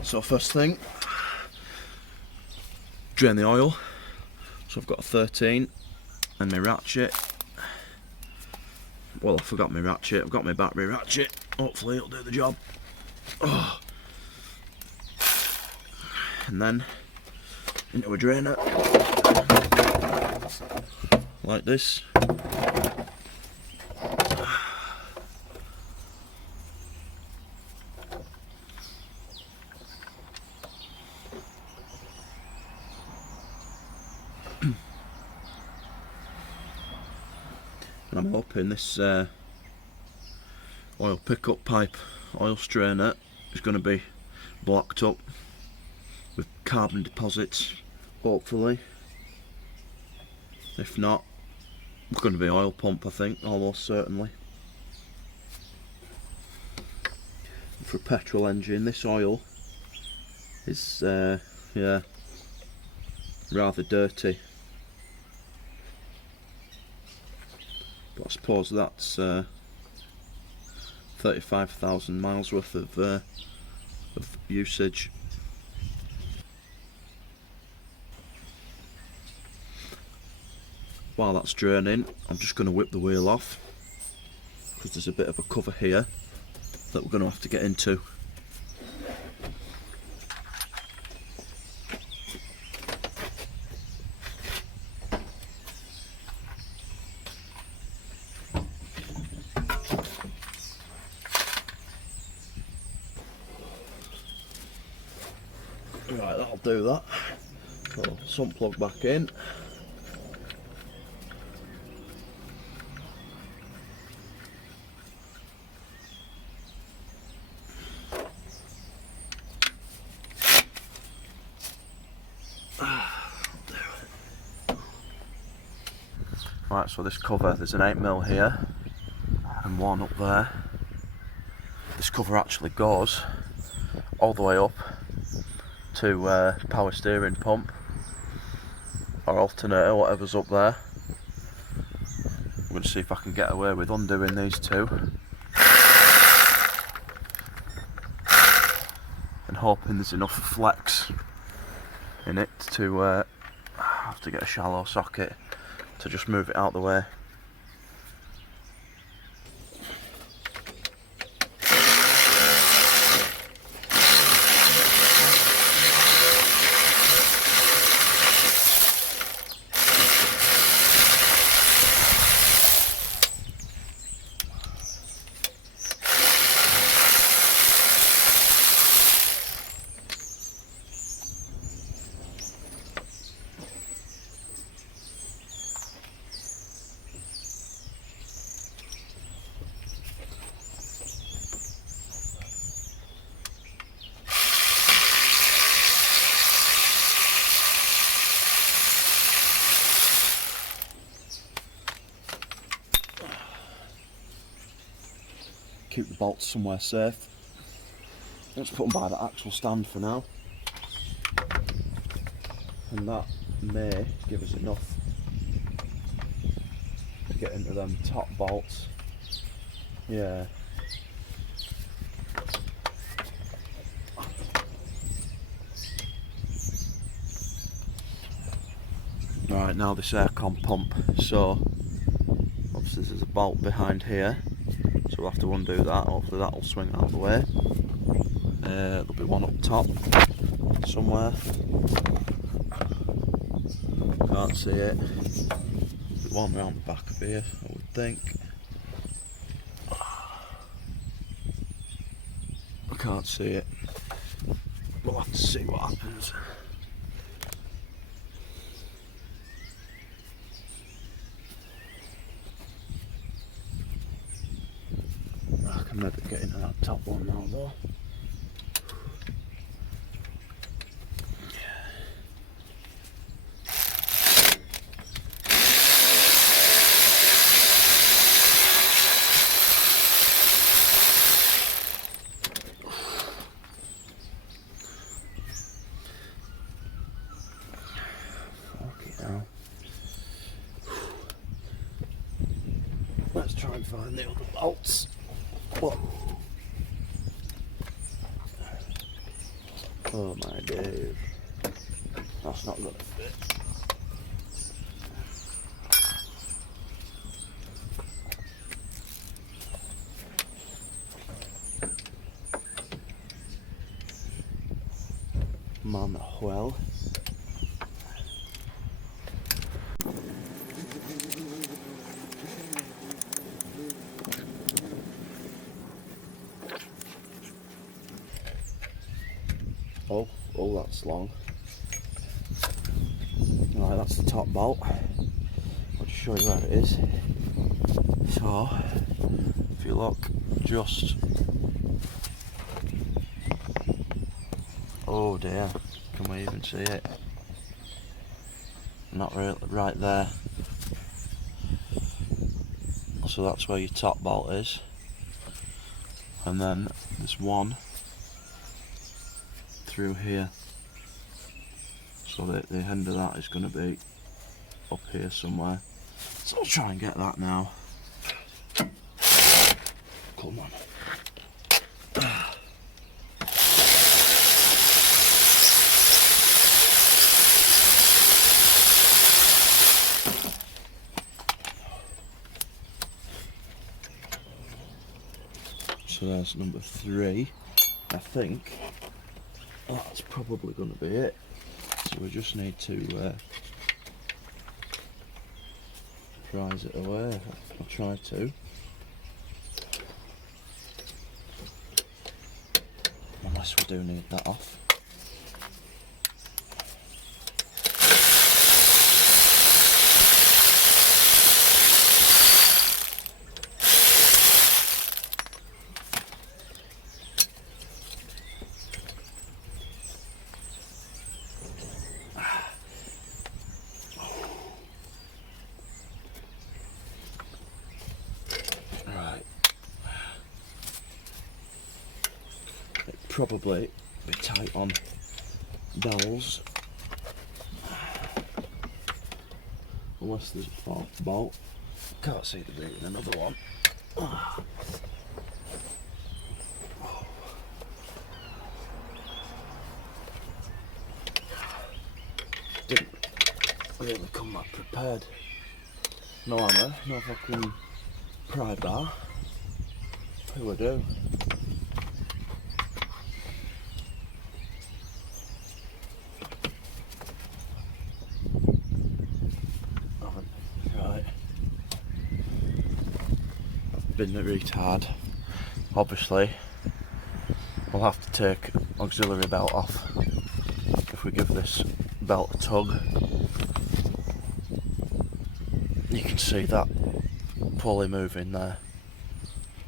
So first thing, drain the oil. So I've got a 13 and my ratchet. Well, I forgot my ratchet. I've got my battery ratchet. Hopefully it'll do the job. Oh. And then into a drainer like this. And I'm hoping this oil pickup pipe oil strainer is going to be blocked up with carbon deposits, hopefully. If not, it's going to be oil pump, I think, almost certainly. For a petrol engine, this oil is yeah, rather dirty. But I suppose that's 35,000 miles worth of usage. While that's draining, I'm just going to whip the wheel off, because there's a bit of a cover here that we're going to have to get into. Right, that'll do that. So, sump plug back in. Right, so this cover, there's an 8mm here and one up there. This cover actually goes all the way up to power steering pump or alternator, whatever's up there. I'm going to see if I can get away with undoing these two and hoping there's enough flex in it to have to get a shallow socket to just move it out the way. Keep the bolts somewhere safe. Let's put them by the axle stand for now, and that may give us enough to get into them top bolts. Yeah. Right, now this aircon pump. So obviously there's a bolt behind here, so we'll have to undo that. Hopefully that will swing out of the way. There'll be one up top somewhere. Can't see it. There's one round the back of here, I would think. I can't see it. We'll have to see what happens. I can maybe get into that top one now though. Let's try and find the other bolts. Well, Oh my days. That's not gonna fit. Manuel. Oh, that's long. Right, that's the top bolt. I'll just show you where it is. So, if you look, just... Oh dear, can we even see it? Not really, right there. So that's where your top bolt is. And then there's one through here. So the end of that is going to be up here somewhere. So I'll try and get that now. Come on. So there's number 3. I think that's probably going to be it. So we just need to prise it away. I'll try to. Unless we do need that off. Probably be tight on bells, unless there's a 4th bolt. Can't see there being another one. Didn't really come that prepared. No hammer, no fucking pry bar. Who would do? Been the retard. Obviously, we'll have to take auxiliary belt off if we give this belt a tug. You can see that pulley moving there.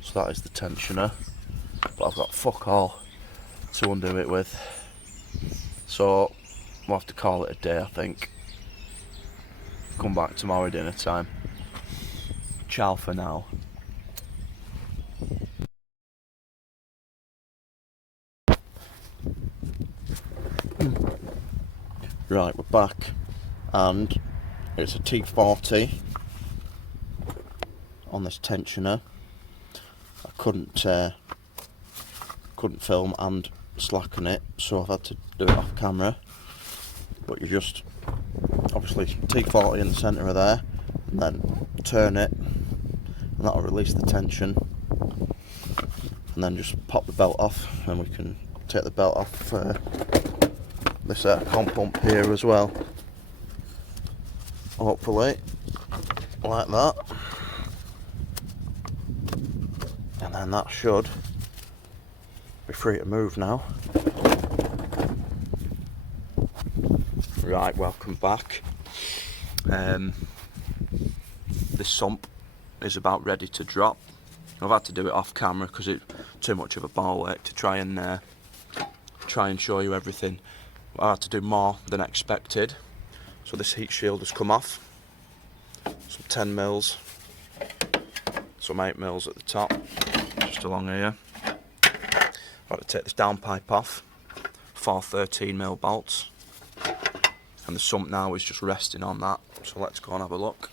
So that is the tensioner. But I've got fuck all to undo it with. So we'll have to call it a day, I think. Come back tomorrow dinner time. Ciao for now. Right, we're back, and it's a T40 on this tensioner. I couldn't film and slacken it, so I've had to do it off camera. But you just obviously T40 in the centre of there, and then turn it, and that'll release the tension, and then just pop the belt off, and we can take the belt off this comp pump here as well. Hopefully, like that. And then that should be free to move now. Right, welcome back. This sump is about ready to drop. I've had to do it off camera because it's too much of a ball ache to try and show you everything. I had to do more than expected. So this heat shield has come off. Some 10 mils, some 8 mils at the top, just along here. I've got to take this downpipe off, 4 13mm bolts, and the sump now is just resting on that. So let's go and have a look.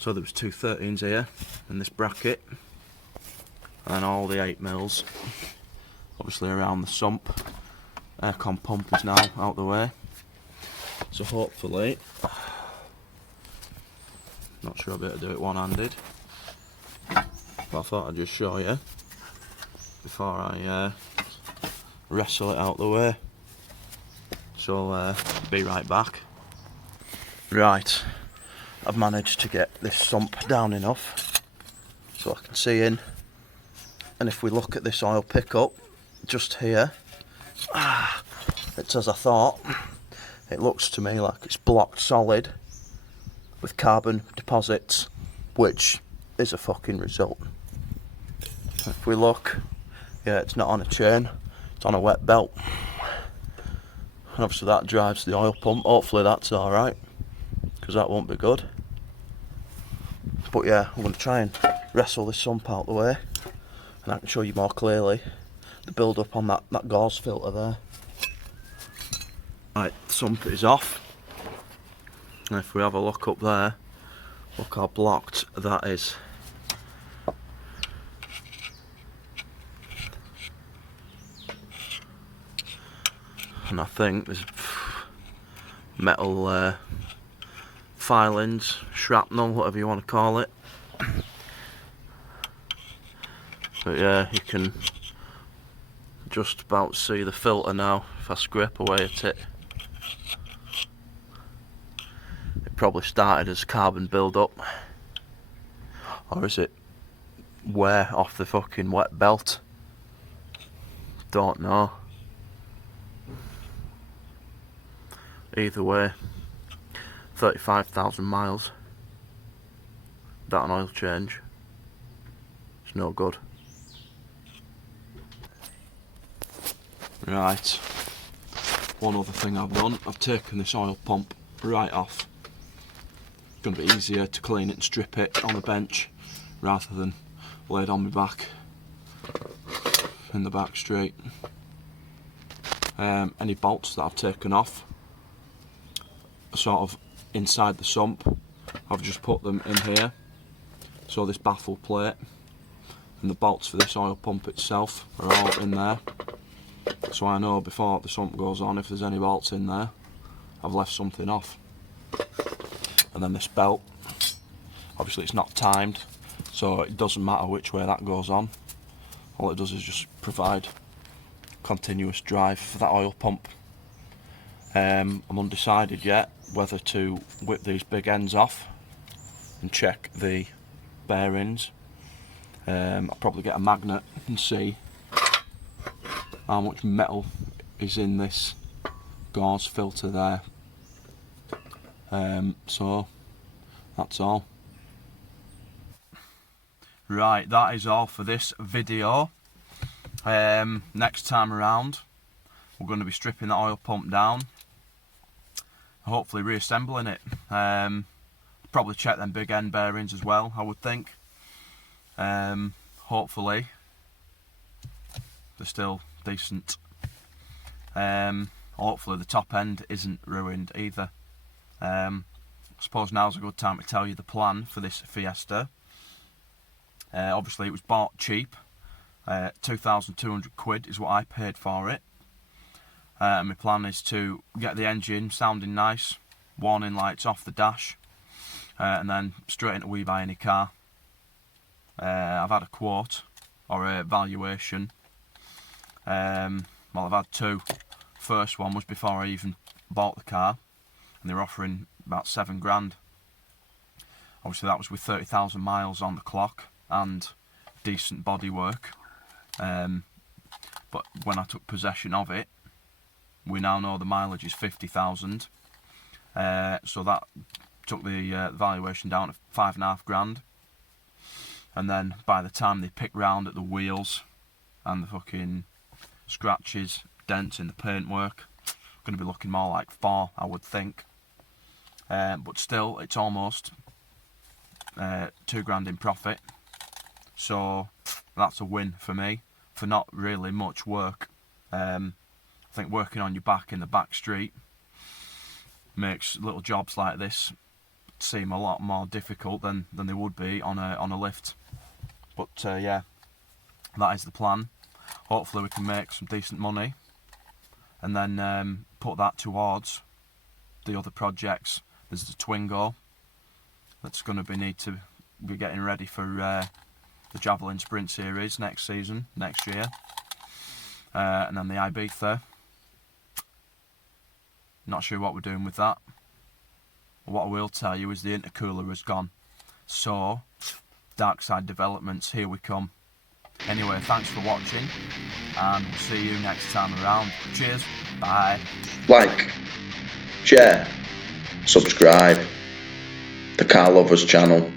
So there was 2 13s here in this bracket. and then all the 8 mils obviously around the sump. Aircon pump is now out the way, so hopefully, not sure I'll be able to do it one-handed, but I thought I'd just show you before I wrestle it out the way. So be right back. Right, I've managed to get this sump down enough so I can see in, and if we look at this oil pickup just here, it's as I thought. It looks to me like it's blocked solid with carbon deposits, which is a fucking result. If we look, yeah, it's not on a chain, it's on a wet belt, and obviously that drives the oil pump. Hopefully that's alright, because that won't be good. But yeah, I'm going to try and wrestle this sump out the way, and I can show you more clearly the build up on that gauze filter there. Right, the sump is off, and if we have a look up there, look how blocked that is. And I think there's metal filings, shrapnel, whatever you want to call it. But yeah, you can just about see the filter now if I scrape away at it. It probably started as carbon build up, or is it wear off the fucking wet belt? Don't know. Either way, 35,000 miles without an oil change, it's no good. Right, one other thing I've done, I've taken this oil pump right off. It's going to be easier to clean it and strip it on a bench rather than laid on my back in the back straight. Any bolts that I've taken off sort of inside the sump, I've just put them in here, so this baffle plate and the bolts for this oil pump itself are all in there, so I know before the sump goes on if there's any bolts in there, I've left something off. And then this belt, obviously it's not timed, so it doesn't matter which way that goes on. All it does is just provide continuous drive for that oil pump. I'm undecided yet whether to whip these big ends off and check the bearings. I'll probably get a magnet and see how much metal is in this gauze filter there. So that's all. Right, that is all for this video. Next time around we're going to be stripping the oil pump down, hopefully reassembling it. Probably check them big end bearings as well, I would think. Hopefully they're still decent. Hopefully the top end isn't ruined either. I suppose now's a good time to tell you the plan for this Fiesta. Obviously it was bought cheap, 2,200 quid is what I paid for it. My plan is to get the engine sounding nice, warning lights off the dash, and then straight into We Buy Any Car. I've had a quote, or a valuation. Well, I've had two. First one was before I even bought the car, and they were offering about 7 grand. Obviously that was with 30,000 miles on the clock and decent bodywork. But when I took possession of it, we now know the mileage is 50,000. So that took the valuation down to 5.5 grand. And then by the time they pick round at the wheels and the fucking scratches, dents in the paintwork, going to be looking more like 4, I would think. But still, it's almost 2 grand in profit. So that's a win for me for not really much work. I think working on your back in the back street makes little jobs like this seem a lot more difficult than they would be on a lift. But yeah, That is the plan. Hopefully we can make some decent money and then put that towards the other projects. There's the Twingo that's going to need to be getting ready for the Javelin Sprint Series next season, next year. And then the Ibiza. Not sure what we're doing with that. What I will tell you is the intercooler has gone. So, dark side developments, here we come. Anyway, thanks for watching, and we'll see you next time around. Cheers, bye. Like, share, subscribe, the Car Lovers channel.